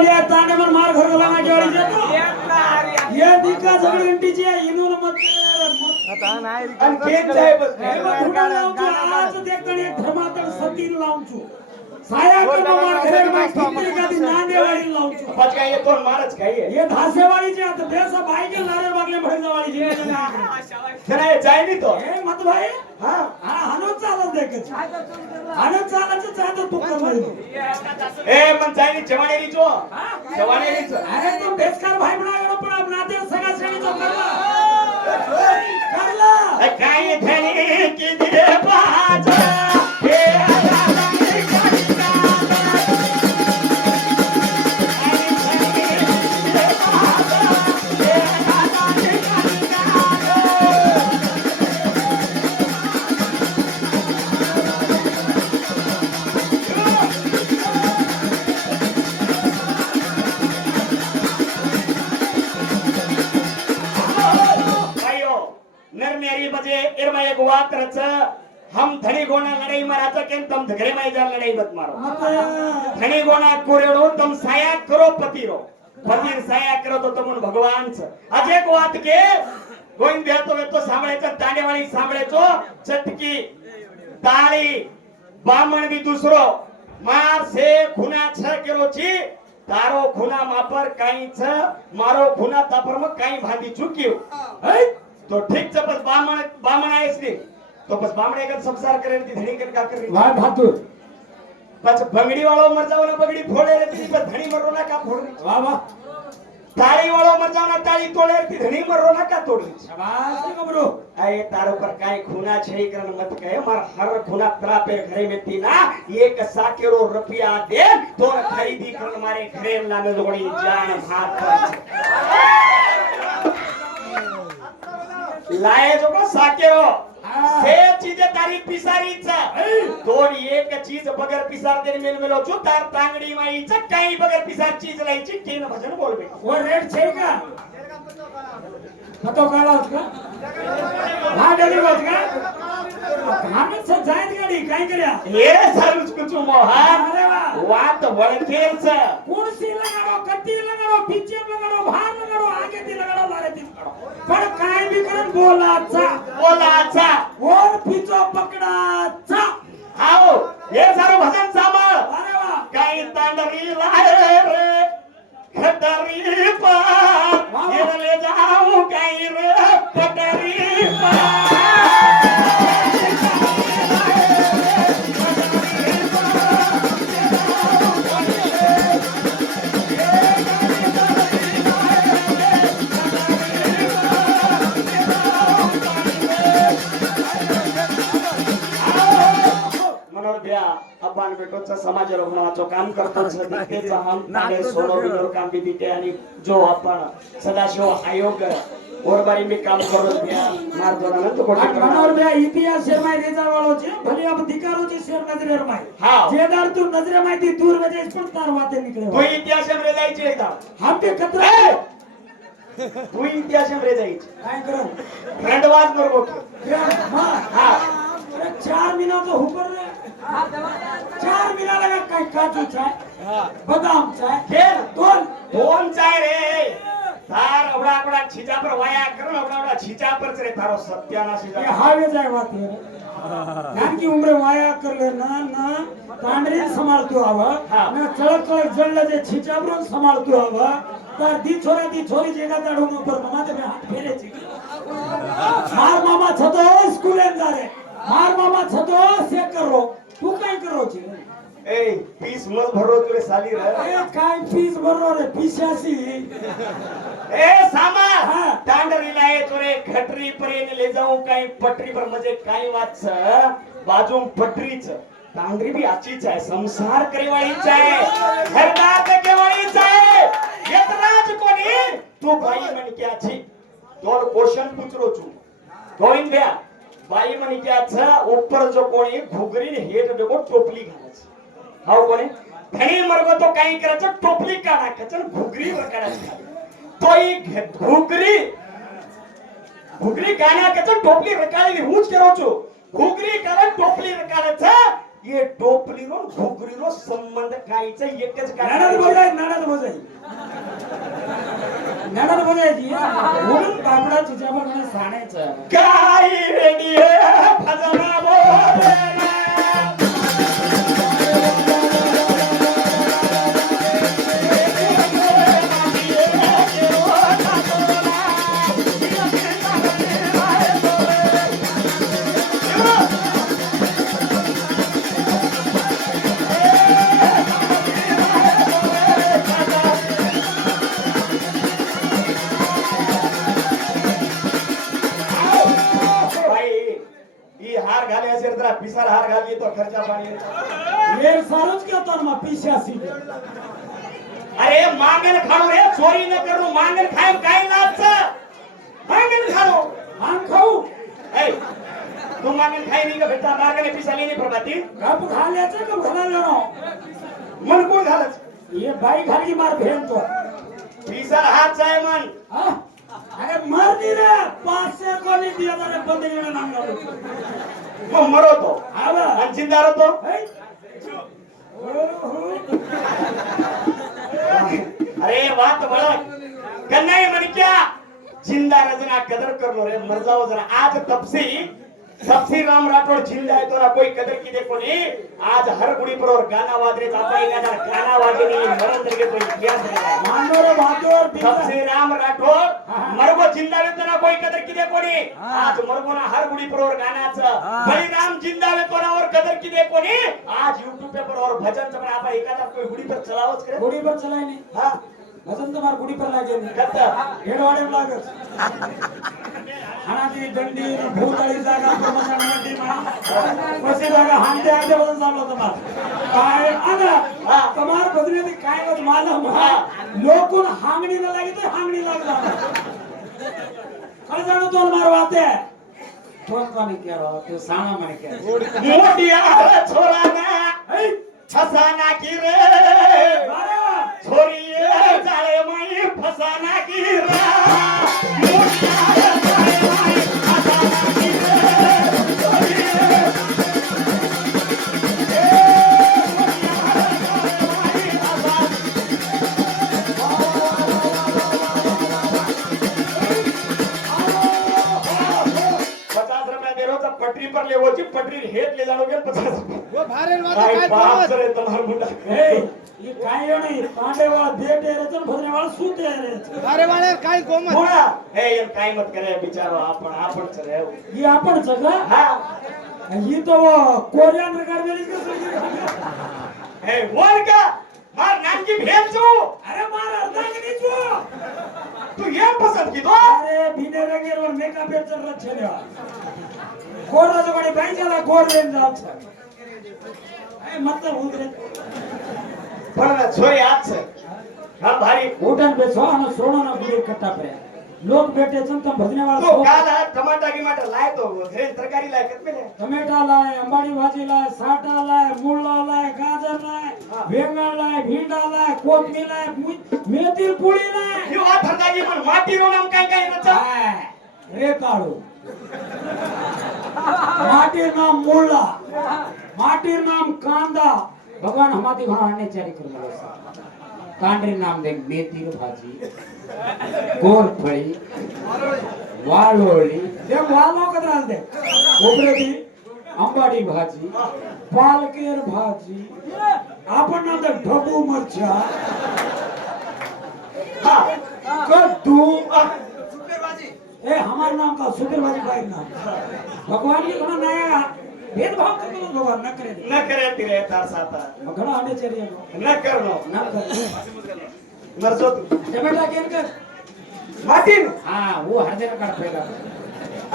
बोलिया ताने मन मार घर गला ना जोड़ी जे तो ये दिक्का झगड़ घंटी जे इनून मत आता नाही आणि केक जाय बस आज देखणे धर्मातळ सतीन लावून साया कर्म मार घरे मा ठिकरी गादी नांदेवाडी लावून पाच काय येतो मारच काय ये धासेवाडी जे आता बेस भाई के लारे बागले भडजवाडी जे खरा जाय नाही तो ए मत भाई हा हा हनो चालत देखच हनो चालच चाहतो तू कर नाही ए मन जाय नाही जवानेरी जो जवानेरी अरे तुम बेसकार भाई बनायो पण आप नाते सगा सणी तो करला काय धनी की दे बाजा हे हम धनी गोना लड़ाई माराचा के तुम धगरे में जा लड़ाई मत मारो धनी गोना कोरेड़ो तुम साया करो पतिरो पतिर साया करो तो तुम भगवान छ आज एक बात के गोविंद देतो तो सांभळायचं तांडेवाळी सांभळायचो चटकी ताळी बामण भी दूसरो मार से खुना छ केरोची तारो खुना मापर काई छ मारो खुना तापर मग काई भांदी चुकीव तो ठीक छ बस बामण आहेस रे तो बस बामणे का संसार करे ती धणी कर का करे वाह भातु बस बंगड़ी वालो मर जाओ ना बगड़ी फोड़े रे ती बस धणी मरो ना का फोड़ रे वाह वाह ताली वालो मर जाओ ना ताली तोड़े ती धणी मरो ना का तोड़ रे शाबाश रे कबरो आए तारो पर काय खुना छई करन मत कहे मार हर खुना त्रापे घरे में थी ना एक साकेरो रुपया दे तो खरीदी करन मारे घरे में लाने जोड़ी जान हाथ लाए जो को साकेरो से चीज तारी पिसारी छ दोन एक चीज बगर पिसार देने मेल मेलो छु तार तांगडी माई छ काही बगर पिसार चीज लाई ची तीन भजन बोलबे वो रेट छे का पतो काला उसका हां डेली बस का कामत से जायत गाडी काय करया ये सर्विस कुछ मोहा अरे वाह वात वळखेल छ कुर्सी लगाड़ो कत्ती लगाड़ो पीछे लगाड़ो बाहर लगाड़ो आगे दी लगाड़ो लारे दी पर काय भी करन बोलाचा और पीछो पकडाचा आओ ये सारो भजन सांभाळ अरे वाह काही तांडरी लाय रे खतरी पार ये ले जाऊ काही रे पटरी पार आपण बेटोचा समाज रोखण्याचं काम करतो सदिकेचा हम ताडे सोनो विनोर काम भी दिते आणि जो आपण सदाशिव आयोग ओरबारी में काम करो दिया मार दो ना तो कोटी मनोर बे इतिहास शर्मा रेजा वालो छे भले अब धिकारो छे शेर नजरे रमाय हां जेदार तू नजरे माय ती दूर वजे पण तार वाते निकले तू इतिहास में रे जायची एकदा हम पे खतरा तू इतिहास में रे जायची काय करू फ्रेंडवाज बरोबर हां अरे 4 महीना तो ऊपर रे 4 महीना लगा काय काजू चाय बदाम चाय खेर दोन चाय रे तार अवडा अवडा छीचा पर वाया करो अवडा अवडा छीचा पर रे थारो सत्यानाश ये हावे जाय बात है ज्ञान की उम्र वाया कर ले ना तांडरी संभाळतो आवा ना चळक जळले जे छीचा पर संभाळतो आवा तार दी छोरी जेगा दाडून ऊपर मामा ते हाथ फेरे छी मार मामा छतो स्कूलेन जा रे मार मामा छतो से करो तू काय करो छी ए फीस मत भरो तुरे साली रे ए काय फीस भरो रे पिशासी ए सामा तांडरी लाए तुरे खटरी परेने ले जाऊ काही पटरी पर मजे काही वाच बाजू पटरीच तांडरी भी आचीच आहे संसार करेवाळीच आहे घरदार केवाळीच आहे यतराज कोणी तू बाई म्हण क्या छी तोर क्वेश्चन पूछरो छु गोविंद भैया बाई म्हण क्या छ ऊपर जो कोणी घुगरी ने हेट देखो टोपली घालच हाउ कोणी धणी मरगो तो काही करायचं टोपली काढा कचन घुगरी वर काढायचं तो ही घुगरी गाना कचन टोपली रकाळी हुंच करो छु घुगरी कारण टोपली रकाळाचं ये टोपली रो घुगरी रो संबंध काहीच एकच नाडा बजाय म्हणून बाबडा तुझ्याबरोबर सांगायचं काय रेडी भजना बोले हार घाले असेल तर पिसार हार घाली तो खर्चा पाणी ये सारोच घेतो ना पिशासी अरे मांगन खाणो रे चोरी न करू मांगन खाय काय लाच मांगन खाणो आम खाऊ ए तू मांगन खाय नाही का बेटा मार्गाने पिसाली नाही प्रभाती गप घाल्याचं का घालायला मन कोण घालच ये बाई घाली मार भेन तो पिसार हात आहे मन हा? अरे मर दी रे 500 कोणी दिया रे बंदगी में नाम डालो मग मरो तो आवा आणि जिंदा राहतो हे? अरे बात बळक कन्नाई म्हण क्या जिंदा रजना कदर करलो रे मर जाओ जरा आज तपसी राम राठौड़ जिंदा है तोरा कोई कदर की देखो नी आज हर गुड़ी पर और गाना वादरे जाता ही ना गाना वाजे नहीं नरेंद्र के कोई इतिहास नहीं मानो रे बहादुर तपसी राम राठौड़ मरगो जिंदा है तोरा कोई कदर की देखो नी आज मरगो ना हर गुड़ी पर और गाना बड़ी राम जिंदा है तोरा और कदर की देखो नी आज यूट्यूब पे पर और भजन पर आप एकादा कोई गुड़ी पर चलावच करे गुडी पर चलाय नाही हां भजन तुम्हार गुडी पर लागे नाही कत्ता हेडवाडे लागत हाणाची दंडी भूताळी जागा प्रमोशन मंडी मा कशी जागा हांते आते वजन चाललो तुम्हार काय आना तुम्हार बदले ते काय होत मालूम लोकून हांगणी न लागे तर हांगणी लागला काय जाणो तो मार वाते कोण कोणी केलो ते सांगा म्हणे के मोटिया छोरा ना फसाना की रे छोरी जाळे माई फसाना की रे मोटिया जाळे माई फसाना की रे छोरी पटरी पर ले वो पटरी हेट ले जाओगे 50 वो भारे वाला काय काय बाप बोलत रे तुम्हार मुंडा ए ये काय नाही पांडे वाला बेटे रे तर भजने वाला सूते रे भारे वाले काय गोमत मोडा हे यार काय मत करे बिचारो आपण रे ये आपण सगळं हां ये तो कोरियन रिकॉर्ड में लिख हे वन का मार नाम की भेल छू अरे मार अर्धांगिनी छू तू ये पसंद की दो अरे बिने रंगेर और मेकअप पे चल रहा छे कोर जो बड़ी भाई चला कोर लेन जाओ ए मतलब उधरे पण छोरी आज से हां भारी होटल पे सो ना सोनो ना गुड़ी कट्टा पे लोग बैठे छन तो भजने वाला तो काला टमाटा गिमाटा लाए तो घरे तरकारी लाए कितने ले टमाटा लाए अंबाड़ी भाजी लाए साटा लाए मूला लाए गाजर लाए बैंगन लाए भींडा लाए कोथमीर लाए मेथी पुड़ी लाए यो आ थरदागी मन माटी रो नाम काय काय रचा रे काळू माटीर नाम मूला माटीर नाम कांदा भगवान हमारी घराने चारी कर कांडरी नाम देख मेथी भाजी गोरफळी वालोळी देख वालो कदराल दे उबरेदी अंबाडी भाजी पालकेर भाजी आपण नाम देख ढबू मरचा कद्दू ए हमार नाम का सुपर भाजी भाई नाम भगवान की घना नया भेदभाव करतो भगवान न करे तेरे तार साता घना आने चाहिए न करनो ना कर मरजो टमाटा केन कर माटीन हां वो हर जगह काट पेगा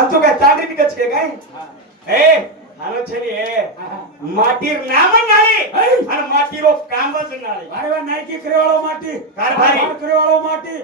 अब तो काय तांडरी निकच के काय ए हालो छेली ए माटीर नाम नाळी आणि माटीरो कामच नाळी अरे वा नाही की करेवाळो माटी कारभारी करेवाळो माटी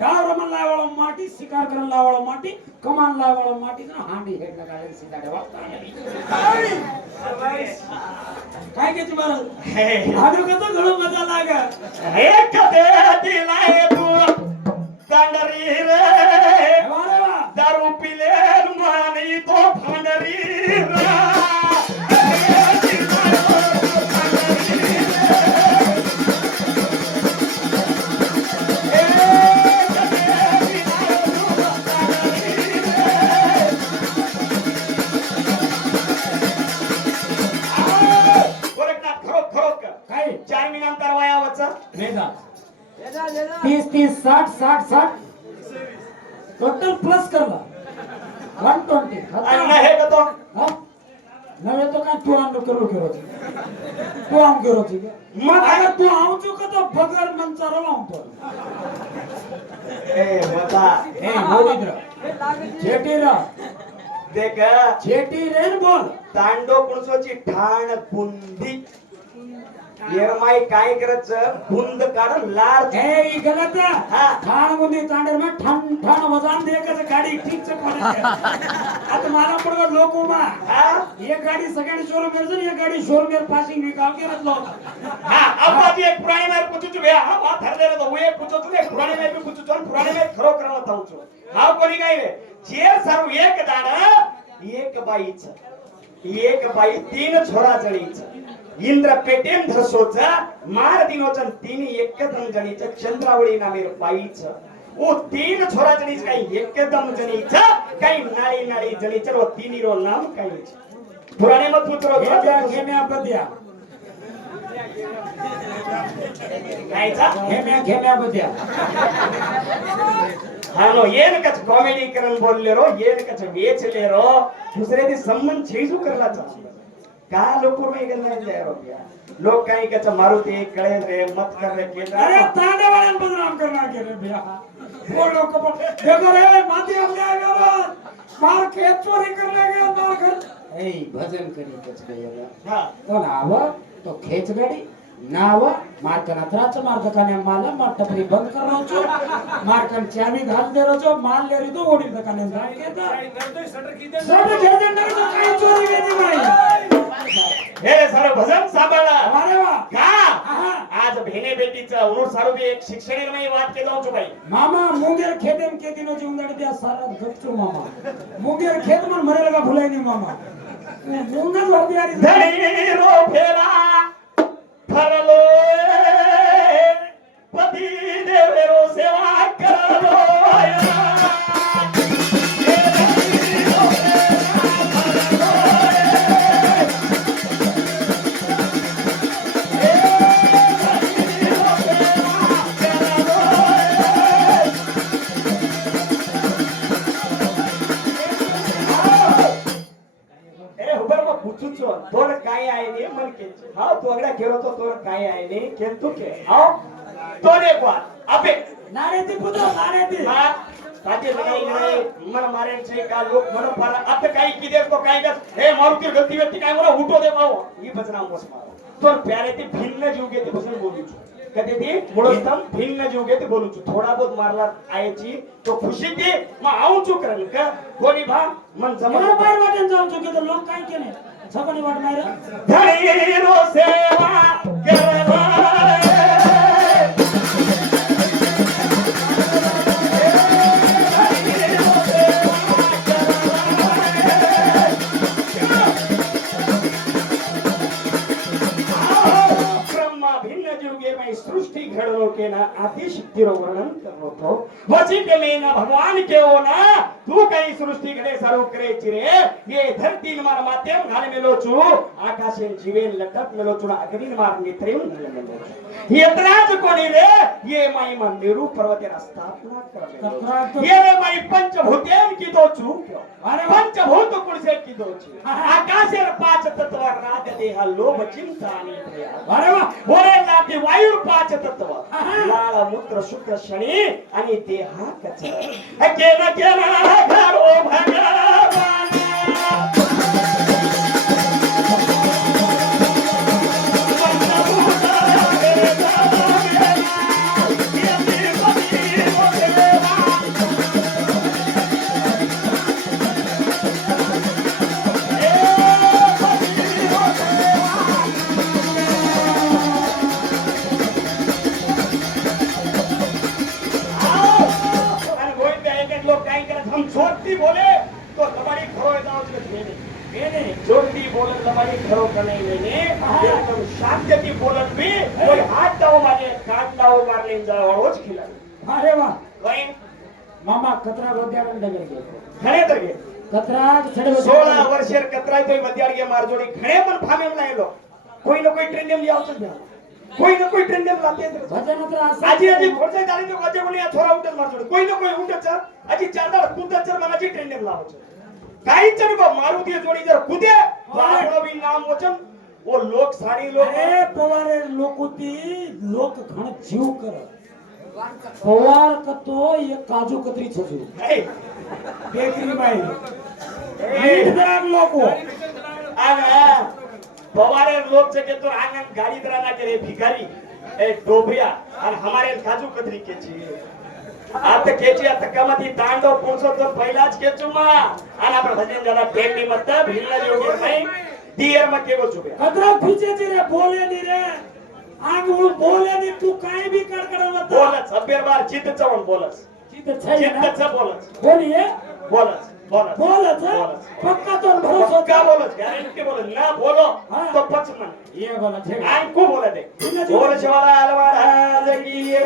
गाव रमन लावाळो माटी शिकार करन लावाळो माटी कमान लावाळो माटी ना हांडी हेड लगाले सीधा वाळता काय के तुम्हारा आजो के तो घणो मजा लागा एक दे दिलाए तू तांडरी रे अरे वा दारू पिले मानी तो भांडरी रे वेदा 30 30 60 60 60 टोटल प्लस करला 120 आणि नाही का तो हा नवे तो काय तू आम करू करू तू आम करू मग अगर तू आम चुक तो बगर मन चारो लावतो ए बता ए बोलिद्र जेटीरा देख जेटी रेन बोल तांडो पुणसोची ठाण बुंदी येरमाई काय करत बुंद काढ लाड ए गलत हा. ठाण मुंदी तांडर में ठन ठन वजन दे के गाड़ी ठीक से पड़े आता मारा पड़गा लोक उमा हा ये गाड़ी सेकंड शोरूम में से ये गाड़ी शोरूम में पासिंग निकाल के रख लो हा अब बात एक पुरानी में पूछू छु भैया हा बात हर दे तो वो एक पूछो तू एक पुरानी में भी पूछू छु पुरानी में खरो करवा ताऊ छु हा कोणी काय रे जे सर्व एक दाड एक बाई तीन छोरा जणीच इंद्र पेटेम धरसोच मार दिनोचन तीन एकदम जणीच चंद्रावळी नामेर बाईच ओ तीन छोरा जणीच काही एकदम जणीच काही नाळी नाळी जणीच व तीनी रो नाम काही पुराणे मत पुत्रो घेम्या बद्या कायचा घेम्या बद्या हानो येन कच कॉमेडी करन बोलले रो येन कच वेचले रो दुसरे दी संबंध छेजू करला चा का लोक में गंदा जाय रो क्या लोग काही कच मारुति कळे रे मत कर रे के अरे तांडे वाले बदनाम करना के रे भैया वो लोग को देखो रे माती हमने आया मार के चोरी करने गया मार कर ए भजन करी कच गया हां तो नाव तो खेच गाडी नाव मार्कन अत्राच मार्ककाने माला टपरी बंद कर रहो छो मार्कन चाबी घाल दे रहो छो माल ले रही तो ओडी दुकाने जाए के तो सटर खेचे नहीं तो काय चोरी गेली भाई हे सारे भजन सांभाळा अरे वाह का आज भेने बेटीचा उरूड सारू बी एक शिक्षणीय वाद के जाऊ छु भाई मामा मुंगेर खेतेम के दिनो जी उंदड़ दिया सारा गच्चो मामा मुंगेर खेत मन मरेगा भुलाई नहीं मामा मुंगल लबियारी धनी रो फेरा फरलो पति देवरो सेवा करलो तोर काय आहे ने मन के हां तो अगला केरो तो तोर काय आहे ने के तू के हां तोरे बात अबे नारे ती पुतो नारे ती हां ताते लड़ाई नाही मन मारे छे का लोक मन पार आता काय की देख तो काय गस हे मारुती गलती व्यक्ती काय मला उठो दे पाव ही बचनाम बस मारो तोर प्यारे ती भिन्न जीव घेते बसून बोलू छु कधी ती मुळस्थम भिन्न जीव घेते बोलू छु थोडा बहुत मारला आयची तो खुशी ती मग आऊ छु करन का कोणी भा मन जमा बाहेर वाटन जाऊ चुके तो लोक काय केले छपणी वाट मारे धनी रो सेवा करवा सृष्टि घड़ो के ना आदि शक्ति रो वर्णन करो तो वची के में ना भगवान के हो ना तू कहीं सृष्टि घड़े सारो करे चिरे ये धरती न मार माध्यम घाले में लोचू आकाशे जीवेन लटक में लोचू अग्नि न मार नेत्रेम न में ये तराज कोणी रे ये माई मन निरू पर्वते स्थापना कर ये रे माई पंचभूतेन की दो चू अरे पंचभूत कुण से की दो चू आकाशे पांच तत्व राज देह लोभ चिंता आणि अरे वाह ओरे लाटी वायू पाच तत्व लाळ मूत्र शुक्र शनी आणि देहा कचरा केना केना घरो भगवान बोले तो लबाड़ी खरो जाओ मेने जोती बोलन लबाड़ी खरो कने लेने एकदम शांति बोलन भी कोई हाथ दाओ मारे काट दाओ मार ले जाओ रोज खिला अरे वाह कोई मामा कतरा गोद्यावन डगर गे घणे तर गे कतरा छडे 16 वर्षेर कतरा तो मध्यार गे मार जोडी घणे पण फामे लायलो कोई न कोई ट्रेन में लिया होतो કોઈ ને કોઈ ટ્રેન લાગે છે ભજન તો આ આજે હજી ખોરસાઈ તારી તો આજે બોલી આ છોરા ઉઠે મારજો કોઈ ને કોઈ ઉઠે છે હજી ચાદર કુદર છે મને હજી ટ્રેન લાવો છે કાઈ ચન કો મારુતિ જોડી જર કુદે તો આપણો બી નામ વચન ઓ લોક સારી લોક અરે પવારે લોકોથી લોક ઘણ જીવ કરે પવાર કતો એ કાજુ કતરી છજુ એ બેકરી બાઈ મીઠ લોકો આ પવારે લોક છે કે તો આનંદ ગાડી દરા ના કરે ભિખારી એ ડોભિયા અને હમારે કાજુ કતરી કે છે આ તો કેચી આ તકામાંથી તાંડો પૂછો તો પહેલા જ કેચુમાં અને આપણે ભજન દાદા ટેકની મતલબ હિલના યોગ્ય નહીં દિયર માં કેવો છુપે કતરા ફીચે છે રે બોલે ની રે આંગળું બોલે ની તું કાઈ બી કડકડા મત બોલસ અબેર બાર ચિત્ત ચવણ બોલસ ચિત છે ચિત્ત ને છે બોલસ બોલી હે બોલસ બોલસ બોલે છે બોલસ. પક્કા તો ભરોસો કા બોલસ ગેરંટી બોલે ના બોલો હા. તો પચમન એ બોલે છે આંખો બોલે દે બોલ શવાલા અલવાડા જગીએ